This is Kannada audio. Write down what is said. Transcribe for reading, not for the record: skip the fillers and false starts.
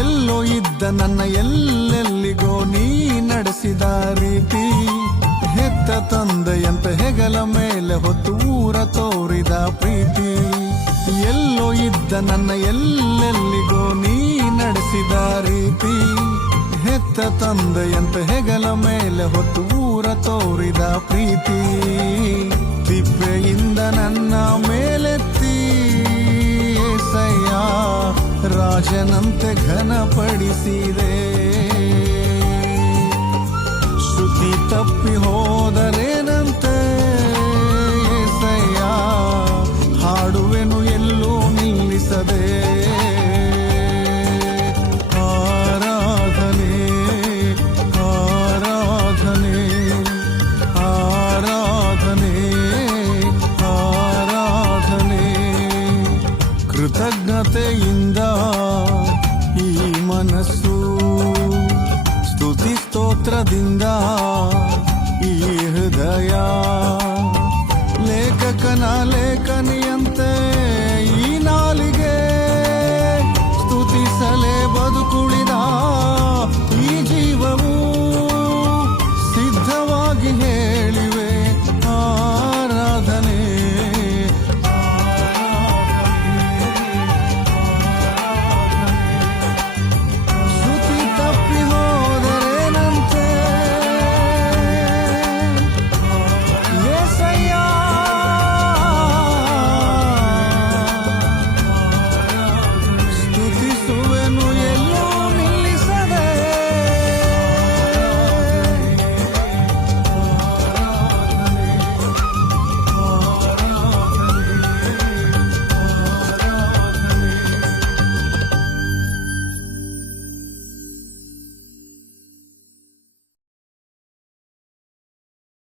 ಎಲ್ಲೋ ಇದ್ದ ನನ್ನ ಎಲ್ಲೆಲ್ಲಿಗೋ ನೀ ನಡೆಸಿದ ರೀತಿ, ಹೆತ್ತ ತಂದೆಯಂತ ಹೆಗಲ ಮೇಲೆ ಹೊತ್ತು ಊರ ತೋರಿದ ಪ್ರೀತಿ. ಎಲ್ಲೋ ಇದ್ದ ನನ್ನ ಎಲ್ಲೆಲ್ಲಿಗೋ ನೀ ನಡೆಸಿದ ರೀತಿ, ಹೆತ್ತ ತಂದೆಯಂತ ಹೆಗಲ ಮೇಲೆ ಹೊತ್ತು ಊರ ತೋರಿದ ಪ್ರೀತಿ. ತಿಪ್ಪೆಯಿಂದ ನನ್ನ ಮೇಲೆತ್ತಿ ಏಸಯ್ಯ ರಾಜನಂತೆ ಘನಪಡಿಸಿದೆ. ಶ್ರುತಿ ತಪ್ಪಿ ಹೋದರೇನಂತೆ ಏಸಯ್ಯ, ಹಾಡುವೆನು ಎಲ್ಲೂ ನಿಲ್ಲಿಸದೆ. ಆರಾಧನೆ ಆರಾಧನೆ ಆರಾಧನೆ ಆರಾಧನೆ. ಕೃತಜ್ಞತೆಯಿಂದ ಈ ಮನಸ್ಸು ಸ್ತುತಿ ಸ್ತೋತ್ರದಿಂದ